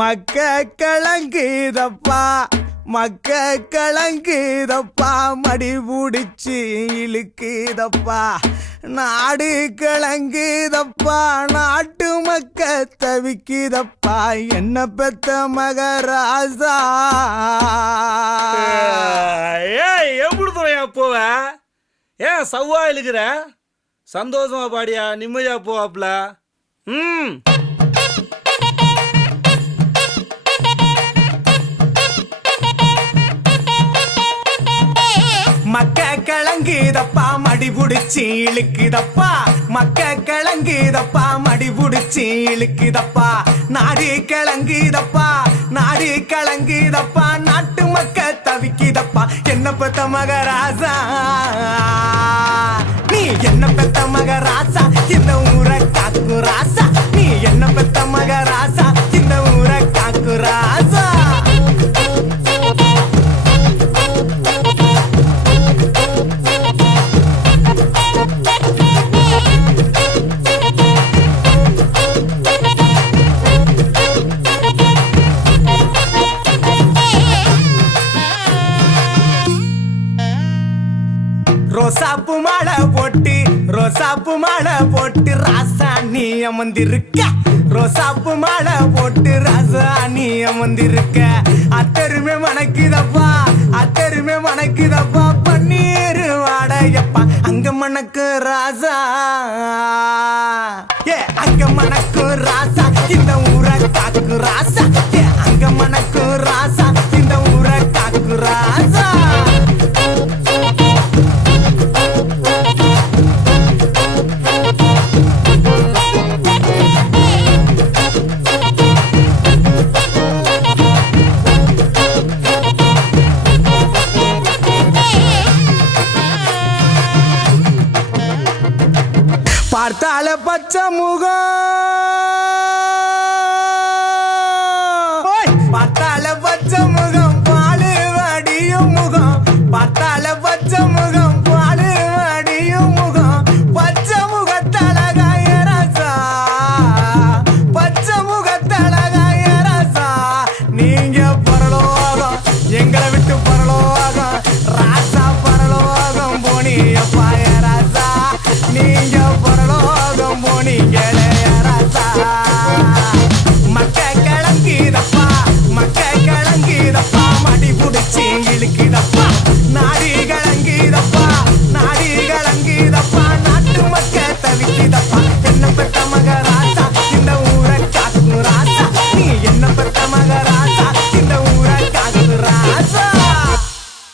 மக்க கலங்குதப்பா மக்க கலங்குதப்பா மடி பிடிச்சி இழுக்குதப்பா நாடு கலங்குதப்பா நாட்டு மக்க தவிக்குதப்பா என்ன பெத்த மகராசா. எப்படி துறையா போவ? ஏன் சவ்வா இழுக்கிற? சந்தோஷமா பாடியா, நிம்மதியா போவாப்ல. மக்க கலங்குதப்பா மடி புடிச்சி இழுக்குதப்பா மக்க கலங்குதப்பா மடி புடிச்சி இழுக்குதப்பா நாடு கலங்குதப்பா நாடு கலங்குதப்பா நாட்டு மக்க தவிக்குதப்பா என்ன பெத்த மகராசா நீ என்ன பெத்த மகராசா இந்த ஊரை காக்கு ராசா நீ என்ன பெத்த மகராசா இந்த ஊரை காக்கு ராசா. ரோசாப்பு மாலை போட்டு ரோசாப்பு மாலை போட்டு ராசா நீ அமர்ந்திருக்க ரோசாப்பு மாலை போட்டு ராசா நீ அமர்ந்திருக்க அத்தருமே மணக்குதப்பா அத்தருமே மணக்குதப்பா பன்னீர் வாடையப்பா அங்க மணக்கு ராசா ஏ அங்க மணக்கு ராசா இந்த ஊரை காக்கு ராசா ஏ அங்க மணக்கு ராசா இந்த ஊரை காக்கு ராசா. பார்த்தால பச்சை முகம்